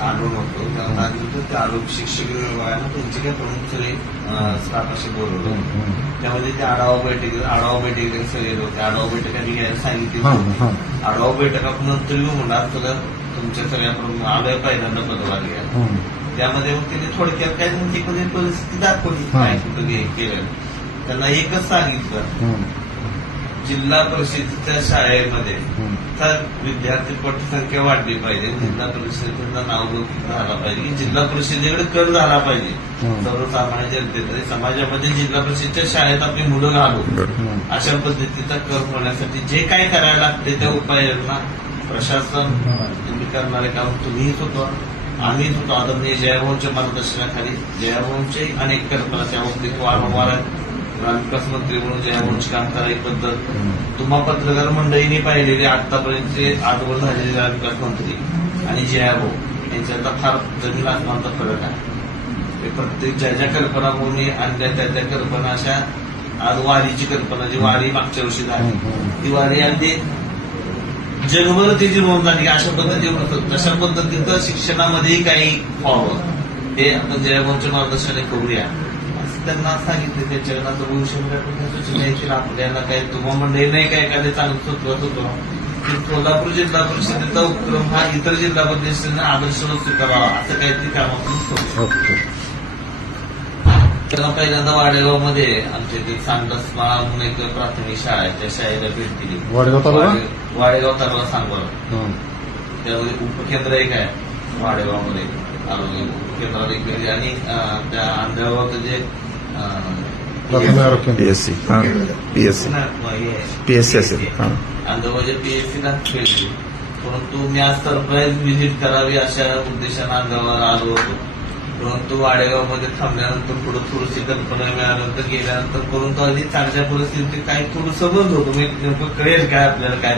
आलो नव्हतो. त्यानंतर आलो होतो ते आरोग्य शिक्षक विभागानं त्यांचे काही प्रमुख सगळे स्टाफाशी बोलवलं. त्यामध्ये ते आढावा बैठकीला सगळे होते. आढावा बैठक आधी घ्यायला सांगितली होती. आढावा बैठका नंतर येऊ म्हणणार सगळं तुमच्या सगळ्या आलोय पहिल्यांदा पदभार घ्या. त्यामध्ये मग त्यांनी थोडक्यात काय त्यांची परिस्थिती दाखवली काय कुठं केलं. त्यांना एकच सांगितलं, जिल्हा परिषदेच्या शाळेमध्ये तर विद्यार्थी पटसंख्या वाढली पाहिजे. जिल्हा परिषदेचा नावलौकिक झाला पाहिजे की जिल्हा परिषदेकडे कल झाला पाहिजे. सर्वसामान्य जनतेकडे समाजामध्ये जिल्हा परिषदेच्या शाळेत आपली मुलं घालू अशा पद्धतीचा कल होण्यासाठी जे काय करायला लागते त्या उपाययोजना प्रशासन तुम्ही करणारे काम तुम्हीच होतो, आम्हीच होतो. आदरणीय जयभाऊंच्या मार्गदर्शनाखाली जयभाऊंचे अनेक कल्पना त्या बाबतीत वारंवार ग्रामविकास मंत्री म्हणून जयभाऊंची काम करायची पद्धत तुम्हा पत्रकार मंडळींनी पाहिलेली आतापर्यंतचे आठवण झालेले ग्रामविकास मंत्री आणि जयभाऊ यांच्यात फार जमीन आसमानचा फरक आहे. प्रत्येक ज्या कल्पना कोणी आणल्या त्या कल्पना अशा आज वारीची कल्पना जी वारी मागच्या वर्षी झाली ती वारी अगदी जगभर त्याची नोंद झाली. अशा पद्धतीने तशा पद्धतीचं शिक्षणामध्येही काही व्हावं हे आपण जयभाऊंच्या मार्गदर्शनाने करूया असं त्यांना सांगितलं. त्याच्याकडे असं होऊ सूचना येतील आपल्याला काही तुम्हा मंडळी नाही काय एखाद्या चांगलं सुचवत होतो की सोलापूर जिल्हा परिषदेचा उपक्रम हा इतर जिल्हा परिषदेने आदर्श स्वीकारावा असं काहीतरी काम आपण करू. तेव्हा पहिल्यांदा वाडेगावमध्ये आमच्या इथे सांडसमाळा म्हणून एक प्राथमिक शाळा आहे. त्या शाळेला भेट दिली. वाडेगाव तालुका सांगोला. त्यामध्ये उपकेंद्र एक आहे वाडेगावमध्ये आरोग्य उपकेंद्रात एक भेट आणि त्या आंधळगावचं जे पीएससी असेल आंधळगावच्या पीएससीला भेट दिली. परंतु मी आज सरप्राईज व्हिजिट करावी अशा उद्देशानं आंधळगावला आलो होतो. परंतु वाडेगावमध्ये थांबल्यानंतर पुढे थोडीशी कल्पना मिळाल्यानंतर गेल्यानंतर परंतु आधी चांगल्या परिस्थितीत काही थोडं समज होतो. नेमकं कळेल काय आपल्याला काय